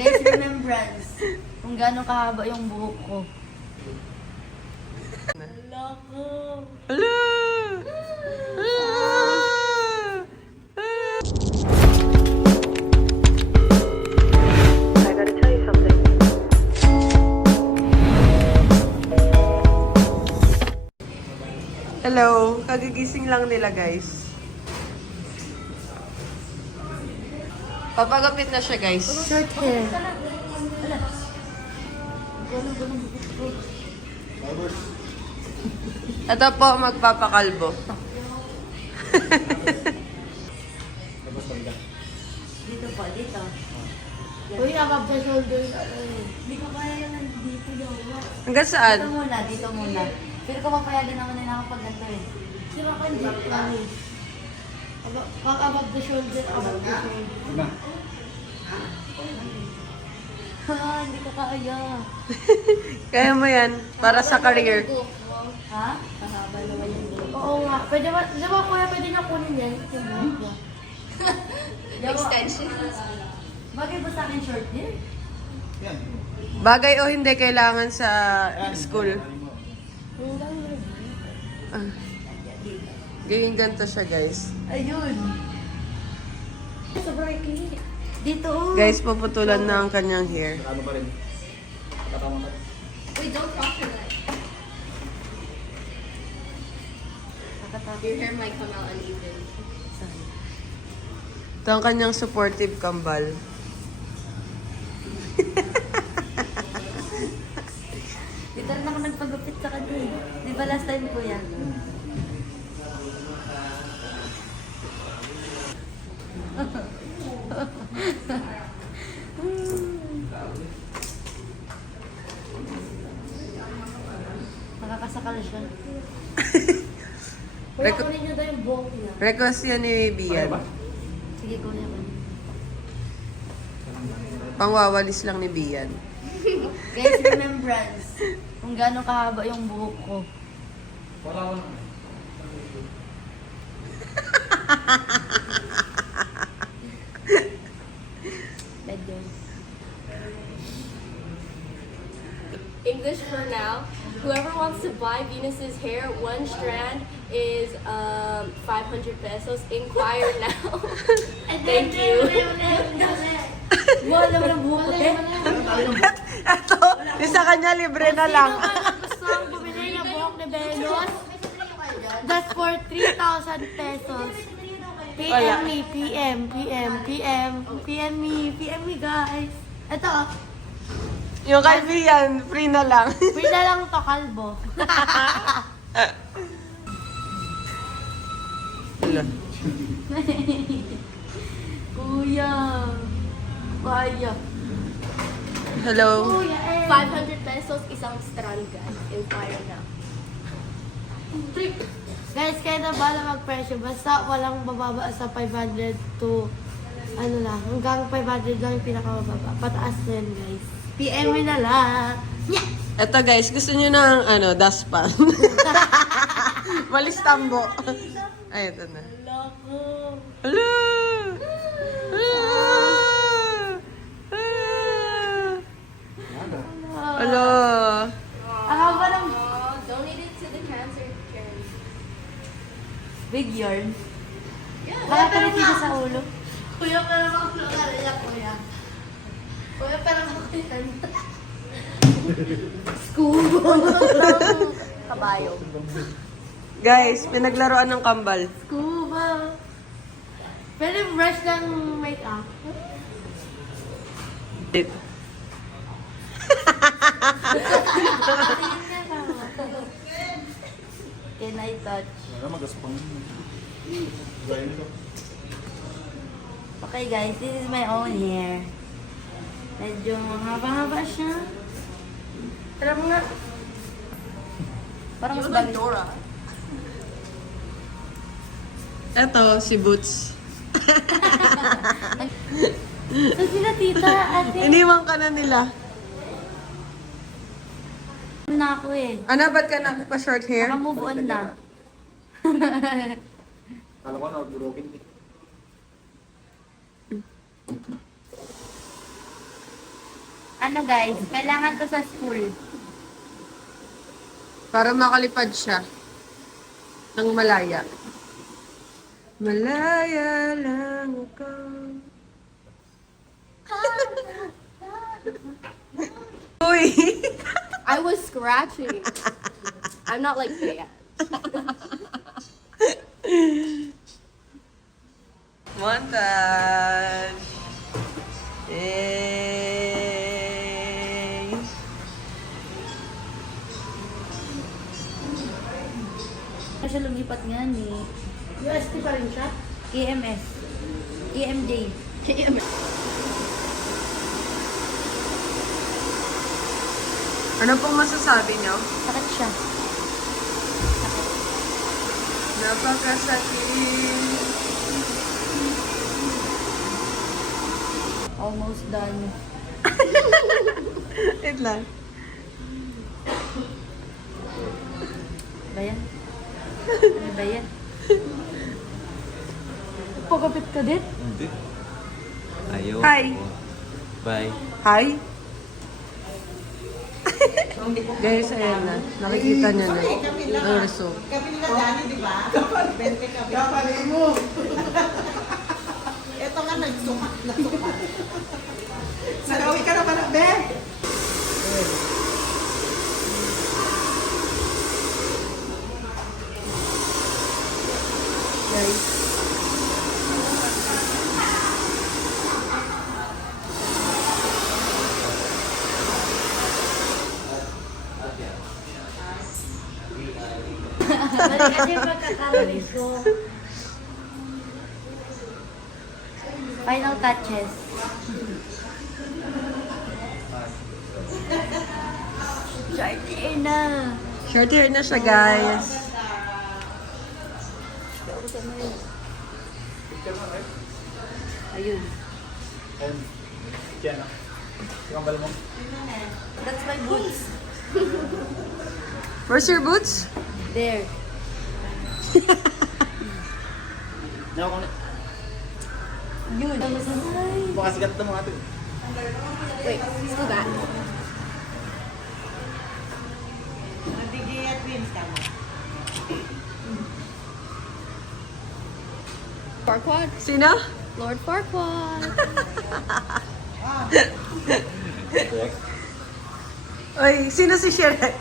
Guys, remembrance. Kung gaano kahaba yung buhok ko. Hala ko. Hala! I gotta tell you something. Hello, kagigising lang nila guys. Papagapit na siya guys. Short hair. Ito po, magpapakalbo. Dito po, dito. Uy, above the shoulder. Hindi ko kaya yan dito daw. Hanggang saan? Dito muna. Pero ko papayagan naman nila kapag ganito eh. Sira ka dito. Pag above the shoulder, above the shoulder. Ha, hindi ko kaya. Kaya mo yan, para sa career. Ha? Mahaba naman yung buhok. Oo nga. Pwede ba, di ba kuya, pwede na kunin yan? Yung buhok. Extension. Bagay ba sa akin short hair? Bagay o hindi kailangan sa school? Ganyan ganito siya guys. Ayun. Sobrang cute. Dito oh. Guys, puputulan na ang kanyang hair. Wait, don't cross your leg. Your hair might come out uneven. Ito ang kanyang supportive kambal. Dito rin ako nagpagupit sa kanya eh. Di ba last time ko yan? Nakakasakal siya. Kuya, kunin niyo daw yung buhok niya. Request yan ni Bian. Sige, kunin mo. Pangwawalis lang ni Bian. Guys, remembrance. Kung gaano kahaba yung buhok ko. Medyo. English for now. Whoever wants to buy Venus's hair, one strand is 500 pesos. Inquire now. Thank you. Wala mo ng buhok ko, eh. Ito, yung sa kanya libre na lang. Gusto ang bumili ng buhok ni Venus. That's for 3,000 pesos. PM me, PM me guys. Ito, Yung kay Bian, free na lang. free na lang to, kalbo. Hala. Kuya. Kaya. Hello. Kuya, 500 pesos isang strand, guys. Inquire now. Guys, kaya na bala mag-presyo. Basta walang bababa sa 500 to ano lang. Hanggang 500 lang yung pinakamababa. Pataas na yan, guys. PM me na lang. Yeah! Ito guys, gusto nyo ng dustpan. Malis tambo. Ay, ito na. Loko. Hala! Hala! Ang haba ng Donate it to the cancer care. big yarn. Yeah. Nakapalit dito sa ulo. Kuya, pero makakulaga niya, kuya. Kuya, pero makakulaga. Scuba. Kabayo. Guys, pinaglaruan ng kambal. Scuba. Pwede brush ng make-up. Can I touch? Okay guys, this is my own hair. Medyo haba-haba siya. Tara mo nga. Parang mas bagay. Dora. Ito, si Boots. So sila tita, ate. Iniwan ka na nila. Na ako eh. Ano, ba't ka nagpa-short hair? Naka-move on na. Alam ko na, broken. Ano guys, kailangan to sa school. Para makalipad siya. Ng malaya. Malaya lang ako. Uy! I was scratching. I'm not like that. Montage! Yay! Siya lumipat nga ni UST pa rin siya? KMS. KMJ. KMS. Ano pong masasabi niyo? Sakit siya. Napakasakit. Almost done. Wait lang. Ba yan? Ano ba yan? Pagkapit ka din? Hindi. Ayaw. Hi. Bye. Hi. Guys, ayan na. Nakikita niyo na. Ang result. Kami nila Dani, di ba? 20 kami. Kapalin mo. Ito nga, nagsumat na sumat. Nagawi ka na ba na, Ben? Guys. Mali kasi yung pagkakalawin ko. Final touches. Short hair na. Short hair na siya, guys. Ayun. Yan. Kambal mo. That's my boots. Where's your boots? There. Nawa ko na. Yun. Baka sigat na mga ito. Wait, let's go back. Nabigay at wins ka mo. Farquaad? Sino? Lord Farquaad. Oy, sino si Shrek?